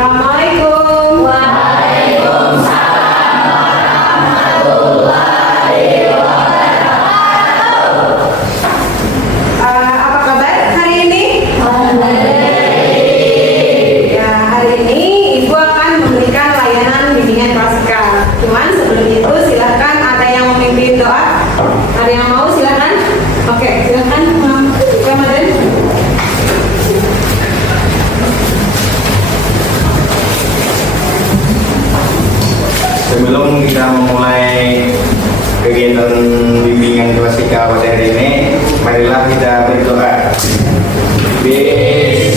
Assalamualaikum. Waalaikumsalam warahmatullahi wabarakatuh. Apa kabar hari ini? Ya, hari ini Ibu akan memberikan layanan bimbingan klasikal. Cuman sebelum itu silakan ada yang memimpin doa. Ada yang mau silakan? Oke, silakan Ramadan. Sebelum kita memulai kegiatan bimbingan klasikal pada hari ini, marilah kita berdoa. Baik,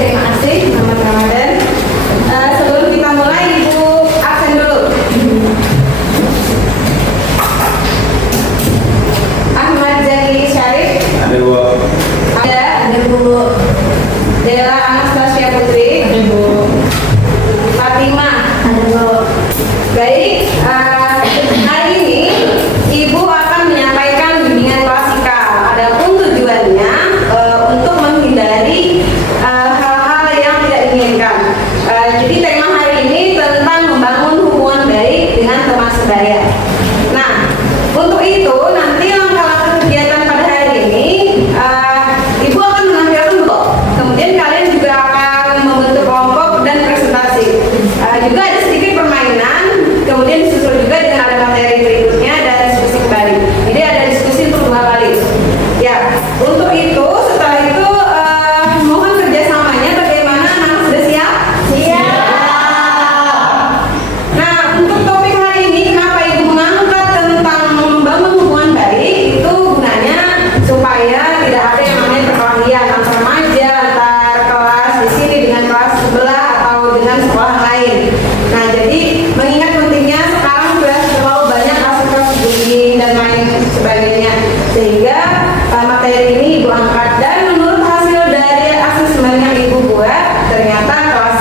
terima kasih Muhammad Ramadan. Sebelum kita mulai, Ibu absen dulu. Ahmad Zaki Syarif. Ada dua. Ada Bu Dela Anastasia Putri. Ada Bu Fatimah. Ada Bu. Baik, hari ini Ibu akan menyampaikan bimbingan klasikal. Adapun tujuannya untuk menghindari hal-hal yang tidak diinginkan. Jadi tema hari ini tentang membangun hubungan baik dengan teman sebaya. Nah, untuk itu nanti langkah-langkah kegiatan pada hari ini Ibu akan menampilkan blog. Kemudian kalian juga akan membentuk kelompok dan presentasi. Juga ada sedikit permainan. Kemudian disusul juga dengan ada materi berikutnya dan diskusi kembali. Jadi ada diskusi untuk 2 kali. Ya, untuk itu setelah itu mohon kerjasamanya bagaimana. Anak sudah siap? Siap. Nah, untuk topik hari ini kenapa Ibu mengangkat tentang membangun hubungan baik, itu gunanya supaya tidak ada yang namanya perkelahian antar remaja, antar kelas di sini dengan kelas sebelah atau dengan sekolah lain. Nah, jadi mengingat pentingnya sekarang sudah terlalu banyak kasus-kasus bullying dan lain sebagainya, sehingga materi ini Ibu angkat. Dan menurut hasil dari asesmen yang Ibu buat, ternyata kelas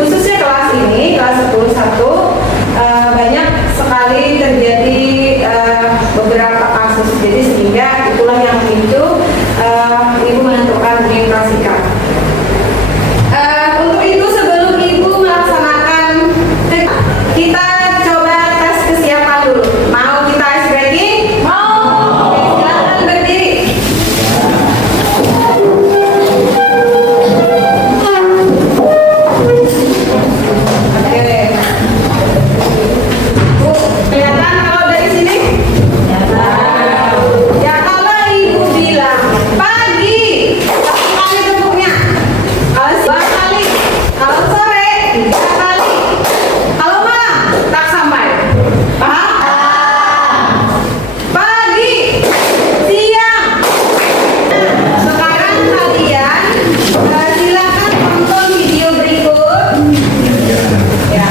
khususnya kelas ini, kelas 10-1, banyak sekali terjadi beberapa kasus. Jadi sehingga itulah yang memicu Ibu menentukan bimbingan klasikal. Untuk itu sebelum Ibu melaksanakan, kita coba tes kesiapan dulu. Mau kita ice breaking? Mau. Oke, silakan berdiri. Oke. Bu, kelihatan kalau dari sini? Ya, kalau Ibu bilang pagi, 1 kali tepuknya. Kalau 2 kali. Kalau sore, 3 kali. Kalau malam, tak sampai. Paham? Pagi, siang. Nah, sekarang kalian silakan tonton video berikut. Ya.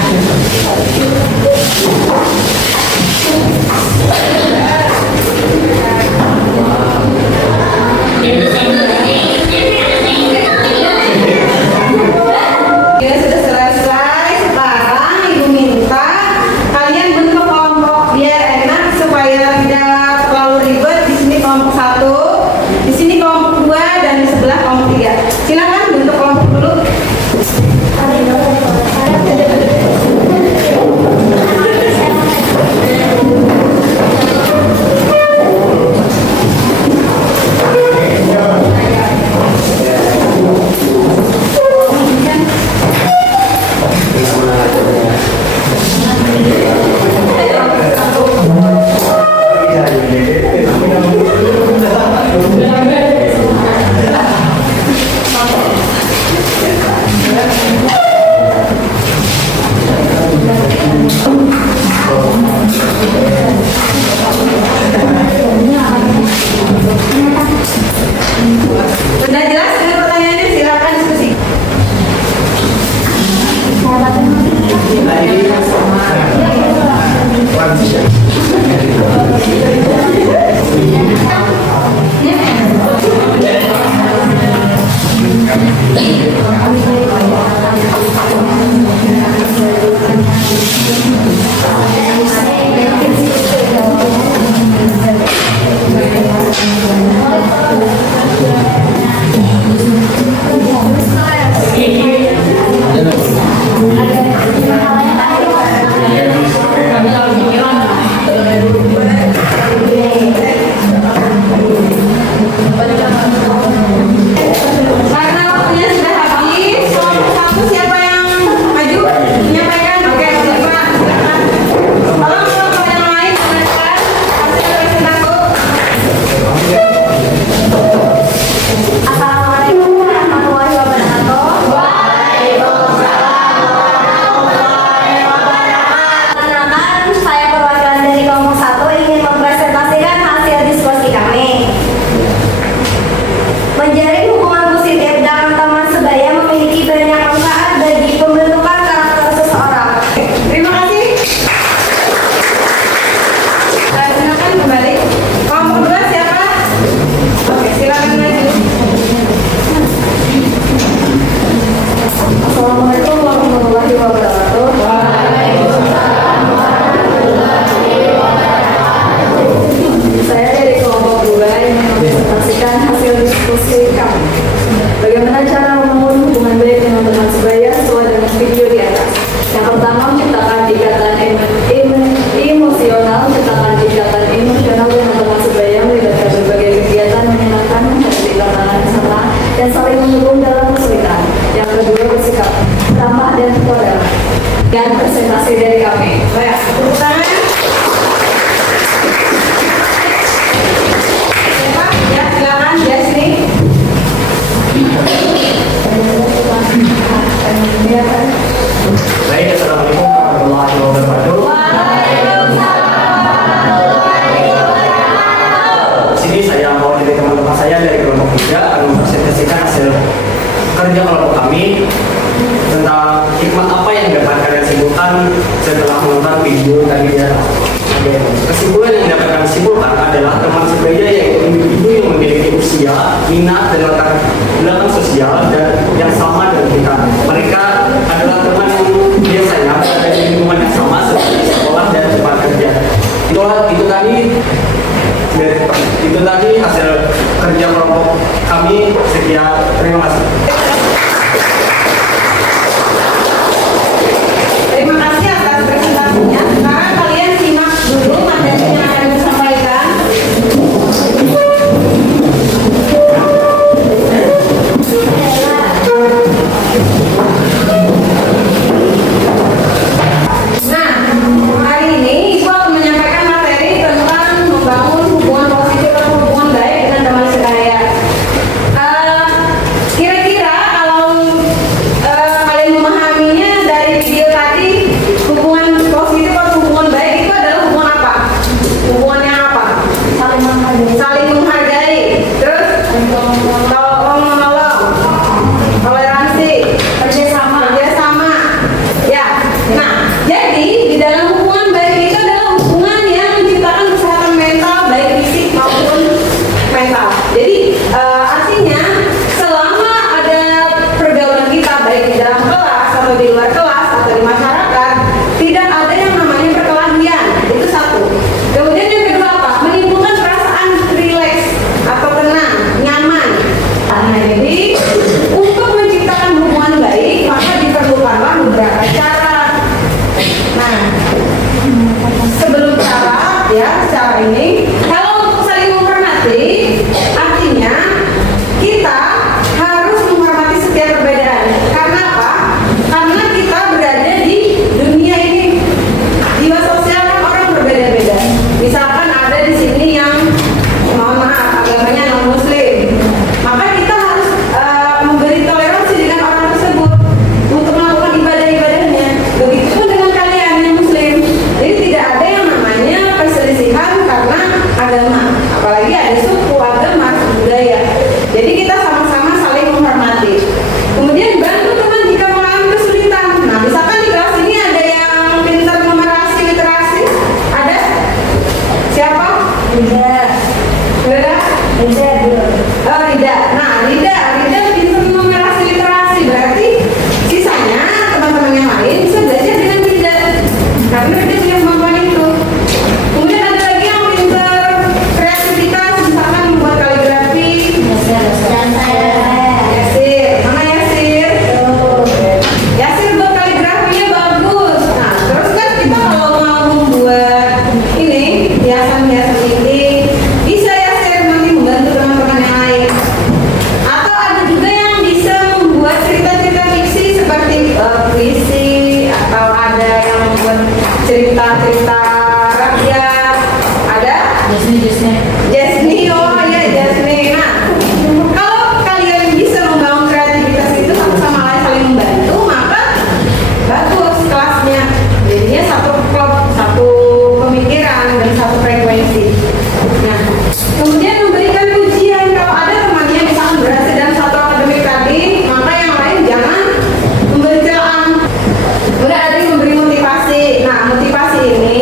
Ya, sudah selesai. Sekarang Ibu minta kalian bentuk kelompok biar enak supaya tidak terlalu ribet. Di sini kelompok 1, di sini kelompok 2, dan di sebelah kelompok 3. Silakan bentuk kelompok dulu. Sudah jelas dengan pertanyaannya? Silakan diskusi. motivasi dari kami. Baik, tepuk tangan. Siapa? Ya, silakan Jasni. Baik, assalamualaikum warahmatullahi wabarakatuh. Di sini saya mau dari teman-teman saya dari kelompok 3 mempresentasikan hasil kerja kelompok kami tentang hikmah apa yang dapat kalian simpulkan setelah menonton video tadi ya. Kesimpulan yang dapat kami simpulkan adalah teman sebaya yang itu yang memiliki usia, minat, dan latar belakang sosial dan yang sama dengan kita. Mereka adalah teman yang biasanya berada di lingkungan yang sama seperti sekolah dan tempat kerja. Itu tadi hasil kerja kelompok kami. Sekian, terima kasih. Terima kasih atas presentasinya. Sekarang kalian simak dulu materi yang akan disampaikan. Nah, hari ini Ibu akan menyampaikan materi tentang membangun hubungan positif atau hubungan baik dengan teman sekaya. Kira-kira kalau kalian memahaminya dari video tadi, hubungan positif atau hubungan baik itu adalah hubungan apa? Hubungannya apa? Saling menghargai. Saling menghargai. Terus tolong menolong, toleransi, kerjasama. Ya. Nah, jadi di dalam hubungan baik itu adalah hubungan yang menciptakan kesehatan mental baik fisik maupun mental. Jadi artinya selama ada pergaulan kita baik di dalam kelas atau di luar kelas atau di masyarakat, tidak ada yang namanya perkelahian. Itu satu. Kemudian yang kedua apa? Menimbulkan perasaan rileks atau tenang, nyaman. Nah, jadi untuk menciptakan hubungan baik maka diperlukanlah beberapa cara. Nah, sebelum cara ini, kalau untuk saling menghormati, artinya kita harus menghormati setiap perbedaan. Karena apa? Karena kita berada di dunia ini, jiwa sosial kan orang berbeda-beda. Misalkan ada di sini yang mohon maaf agamanya non muslim, maka kita harus memberi toleransi dengan orang tersebut untuk melakukan ibadah-ibadahnya. Begitupun dengan kalian yang muslim. Jadi tidak ada yang namanya perselisihan karena agama, apalagi ada suku, agama, budaya. Jadi kita sama-sama saling menghormati. Kemudian bantu teman jika mengalami kesulitan. Nah, misalkan di kelas ini ada yang pintar numerasi, literasi, ada? Siapa? Tidak. Oh, tidak. Nah, tidak pintar numerasi, literasi. Berarti sisanya teman-teman yang lain bisa belajar dengan tidak. Karena dia punya kemampuan itu. Kemudian ada lagi yang pintar kreativitas, misalkan membuat kaligrafi. Yasir, mana Yasir? Yasir buat kaligrafinya bagus. Nah, terus kan kita kalau mau membuat ini hiasan-hiasan ini, bisa Yasir nanti membantu teman-teman yang lain. Atau ada juga yang bisa membuat cerita-cerita fiksi seperti puisi, atau ada yang membuat cerita-cerita rakyat. Ada? Jasni, oh iya Jasni. Nah, kalau kalian bisa membangun kreativitas itu satu sama lain saling membantu, maka bagus kelasnya. Jadinya satu klub, satu pemikiran dan satu frekuensi. Nah, kemudian memberikan pujian kalau ada temannya misalkan berhasil dalam satu akademik tadi, maka yang lain jangan memberi celaan. Kemudian ada yang memberi motivasi. Nah, motivasi ini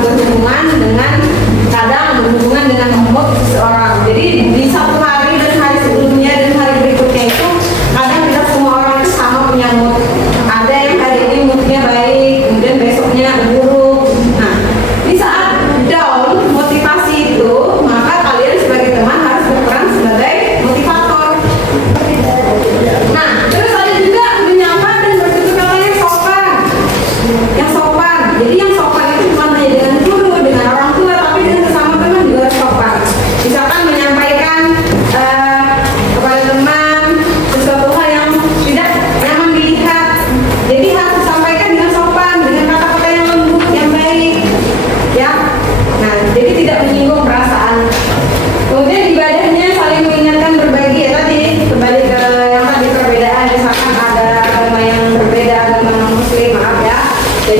berhubungan dengan kadang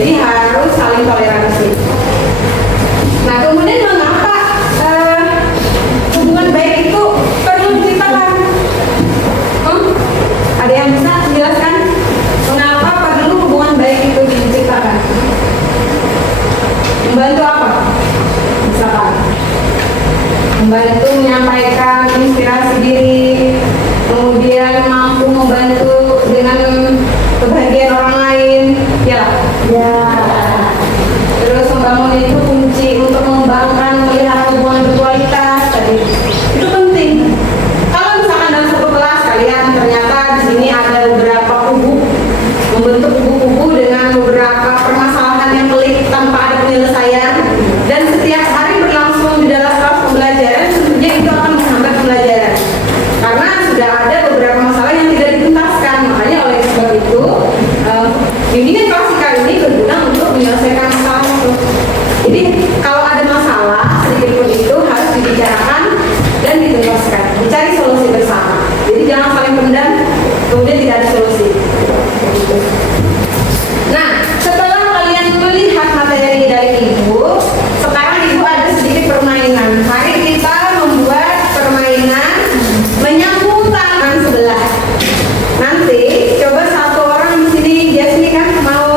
Jadi harus saling toleransi. Nah, kemudian mengapa hubungan baik itu perlu diciptakan? Ada yang bisa jelaskan mengapa perlu hubungan baik itu diciptakan? Membantu apa? Misalkan membantu menyampaikan inspirasi diri, kemudian mampu membantu dengan kebahagiaan orang lain, ya. Terus membangun itu kunci untuk mengembangkan melihara hubungan berkualitas tadi. Itu penting. Kalau misalkan dalam satu kelas kalian ternyata di sini ada beberapa kubu, membentuk kubu-kubu dengan beberapa permasalahan yang pelik tanpa ada penyelesaian, dan setiap hari berlangsung di dalam kelas pembelajaran, tentunya itu akan menghambat pembelajaran karena sudah ada beberapa masalah yang tidak dituntaskan. Makanya oleh sebab itu bimbingan klasikal ini berguna untuk menyelesaikan masalah itu. Jadi kalau ada masalah sedikit pun itu harus dibicarakan dan dituntaskan, dicari solusi bersama. Jadi jangan saling pendam kemudian tidak ada solusi. Nah, setelah kalian melihat materi dari ibu, sekarang ibu ada sedikit permainan. Mari kita membuat permainan menyambung tangan sebelah. Nanti coba satu orang di sini, Jasmine kan mau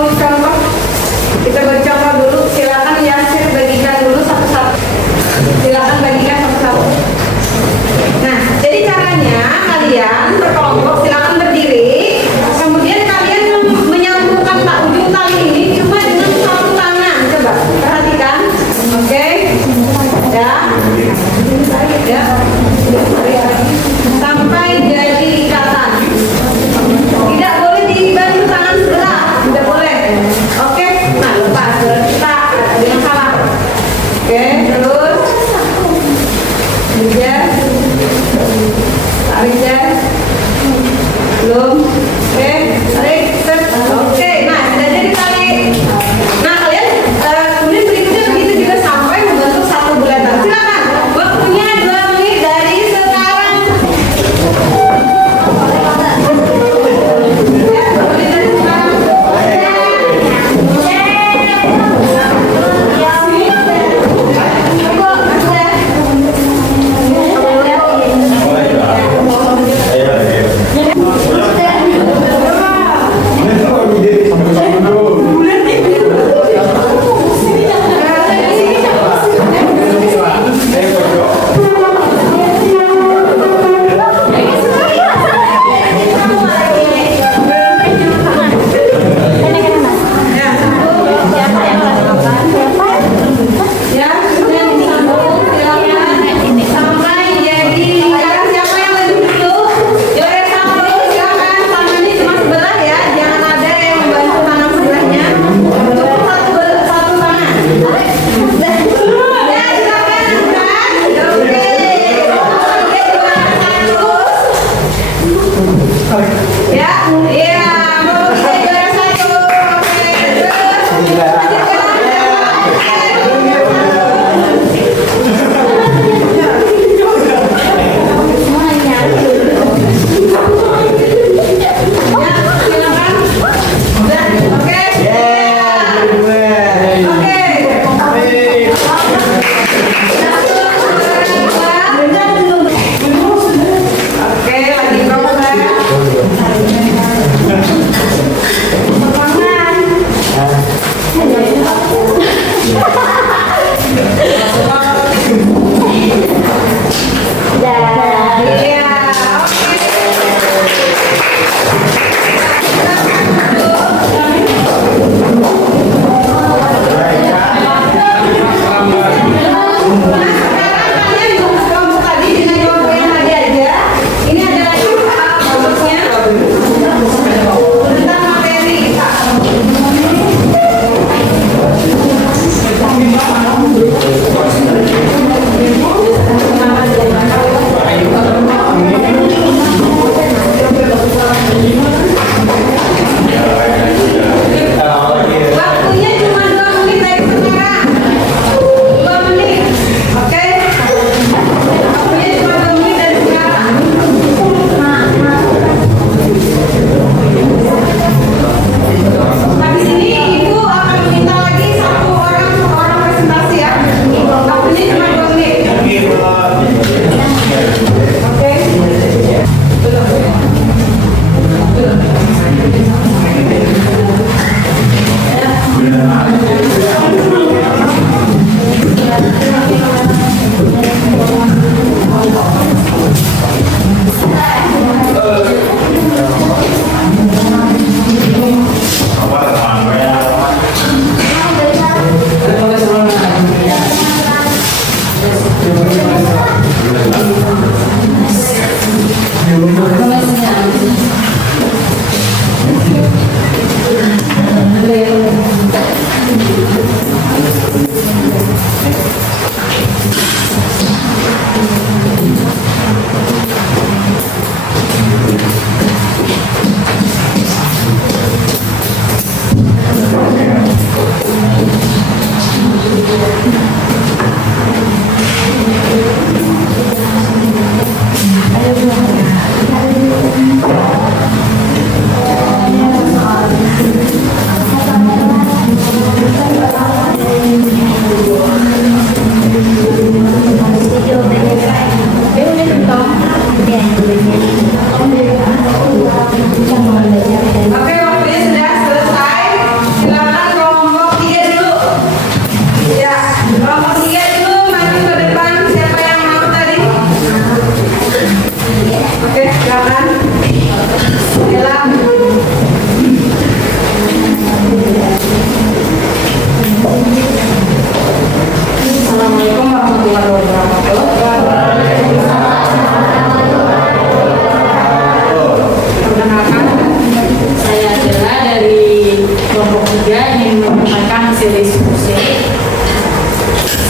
hasil diskusi.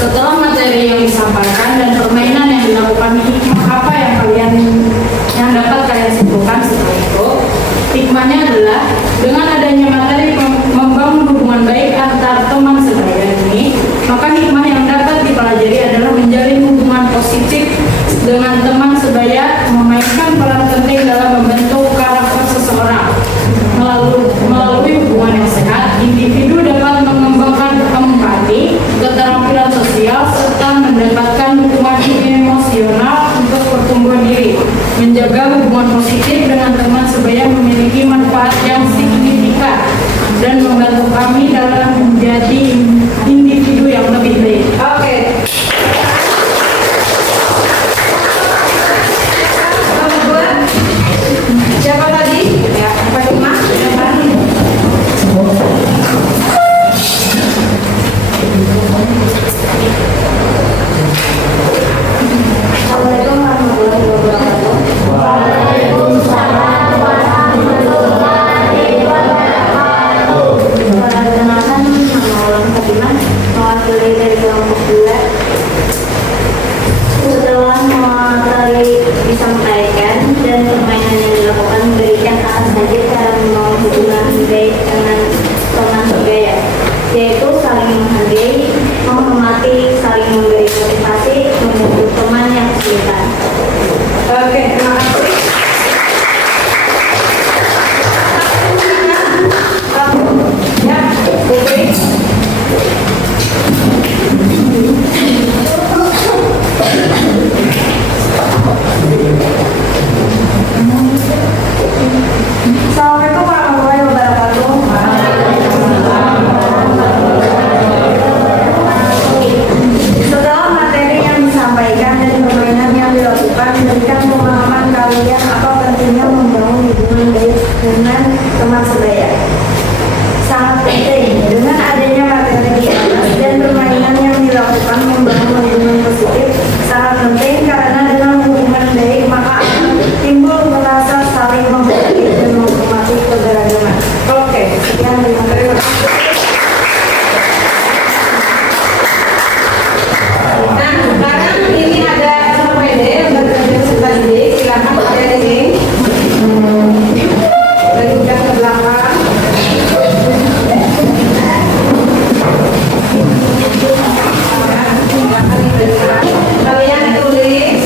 Setelah materi yang disampaikan dan permainan yang dilakukan, hikmah apa yang dapat kalian simpulkan setelah itu? Hikmahnya adalah dengan adanya materi membangun hubungan baik antar teman sebaya ini, maka hikmah yang dapat dipelajari adalah menjalin hubungan positif dengan teman sebaya, memainkan peran penting dalam membentuk karakter seseorang. Melalui hubungan yang sehat, individu dapat mengembangkan empati, keterampilan sosial, serta mendapatkan dukungan emosional untuk pertumbuhan diri. Menjaga hubungan positif dengan teman sebaya memiliki manfaat yang signifikan dan membantu kami dalam menjadi individu yang lebih baik. Oke. Nomor 2. Siapa tadi? Ya, Fatimah. Assalamualaikum warahmatullahi wabarakatuh. Waalaikumsalam warahmatullahi wabarakatuh. Perkenalkan, nama Ulan Fatimah, mewakili dari kelompok 2. Setelah materi disampaikan dan permainan yang dilakukan, memberikan akan saja cara membangun hubungan baik dengan teman sebaya, yaitu saling menghargai, menghormati, saling memberi motivasi, membantu teman yang kesulitan. Oke, terima kasih. Ya, Putri. Assalamualaikum warahmatullahi wabarakatuh. Setelah materi yang disampaikan dan permainan yang dilakukan, memberikan pemahaman kalian apa pentingnya membangun hubungan baik dengan teman sebaya. Sangat penting. Dengan adanya materi di atas dan permainan yang dilakukan membangun hubungan positif sangat penting, karena dengan hubungan baik maka akan timbul merasa saling menghargai dan menghormati keberagaman. Oke, sekian terima kasih. Nah, sekarang ini ada SPD untuk peserta didik. Silakan ada di sini. Dari ujung ke belakang. Kalian tulis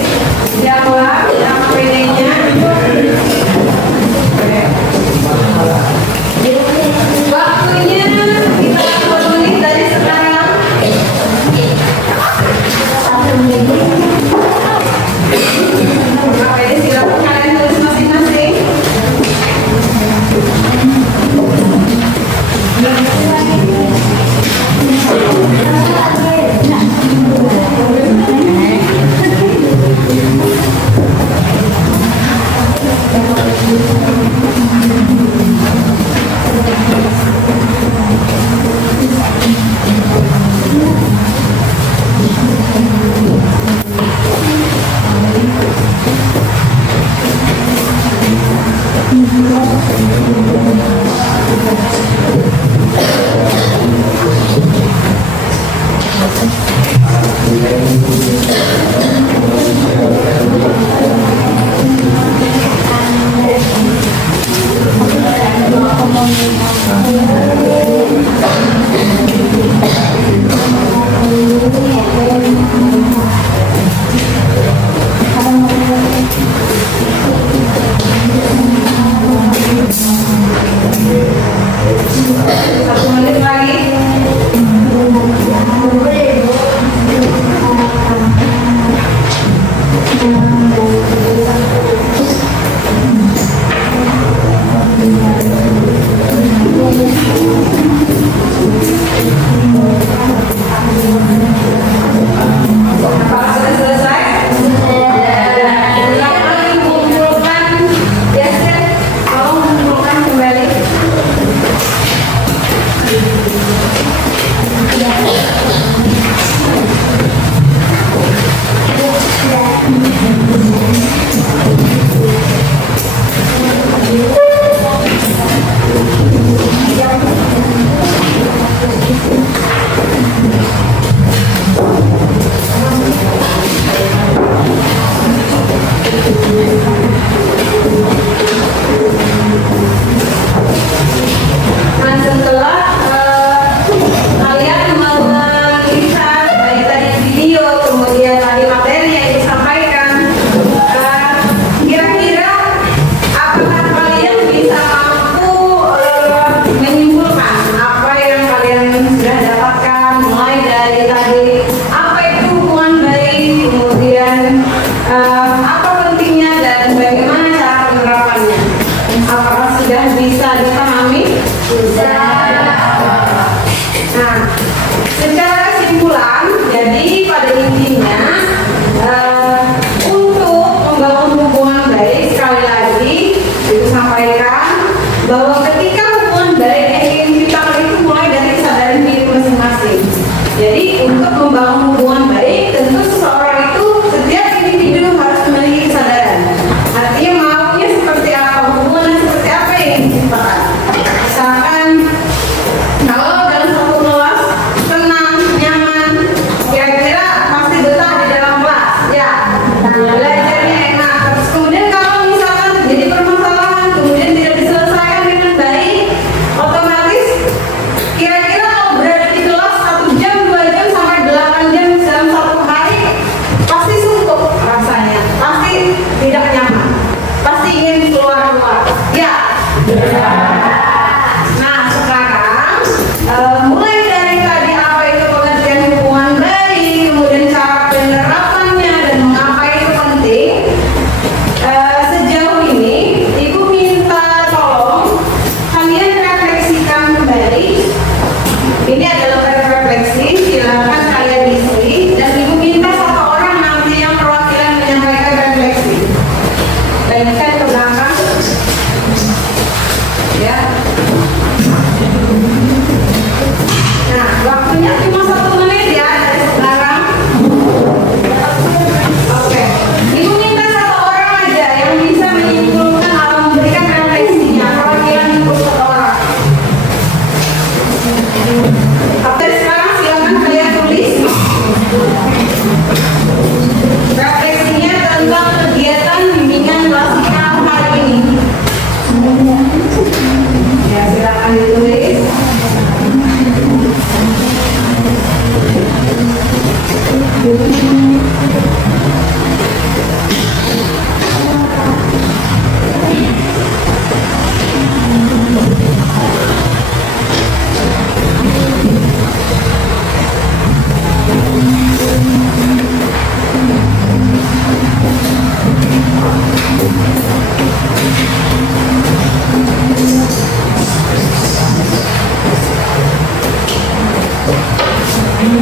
jawab nama PD-nya. Waktunya kita menulis dari sekarang. Oke, silakan kalian tulis masing-masing.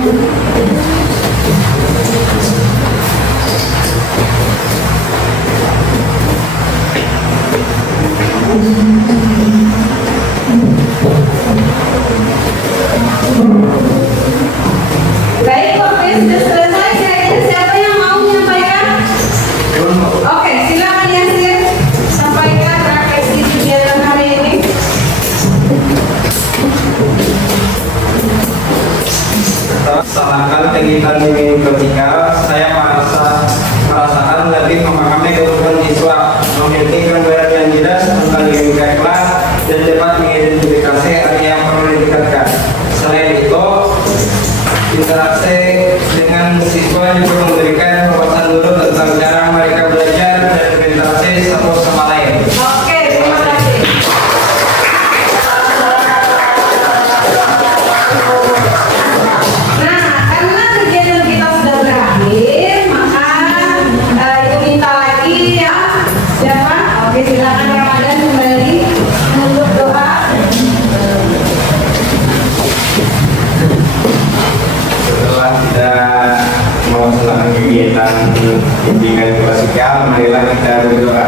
Baik, waktunya sudah selesai. Kira-kira siapa yang mau menyampaikan? Oke, silakan Yasir sampaikan terkait di kegiatan hari ini. Melaksanakan kegiatan bimbingan vertikal, saya merasakan lebih memahami kebutuhan siswa, memiliki gambaran yang jelas tentang dinamika kelas dan dapat mengidentifikasi area yang perlu ditingkatkan. Selain itu, interaksi dengan siswa juga memberikan wawasan dulu tentang cara mereka belajar dan berinteraksi satu sama lain. Oke, terima kasih. Nah, karena kegiatan kita sudah berakhir, maka ibu minta lagi ya. Siapa? Oke, silakan Ramadan kembali untuk doa. Setelah kita melaksanakan kegiatan bimbingan klasikal, marilah kita berdoa.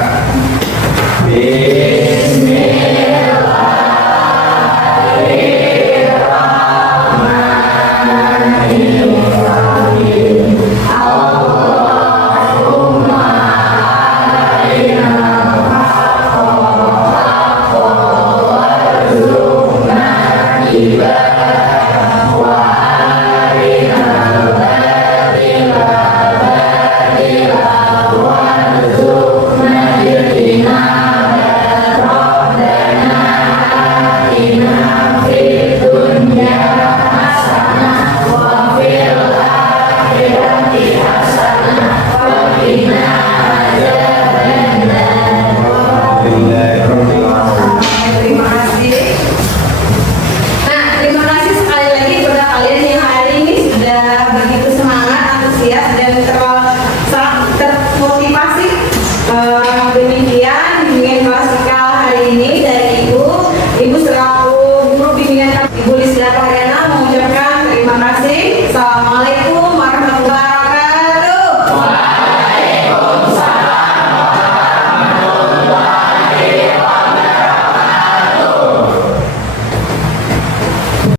Terima kasih. Nah, terima kasih sekali lagi kepada kalian yang hari ini sudah begitu semangat, antusias dan sangat termotivasi. Demikian bimbingan klasikal hari ini dari Ibu selaku guru bimbingan Ibu Lisda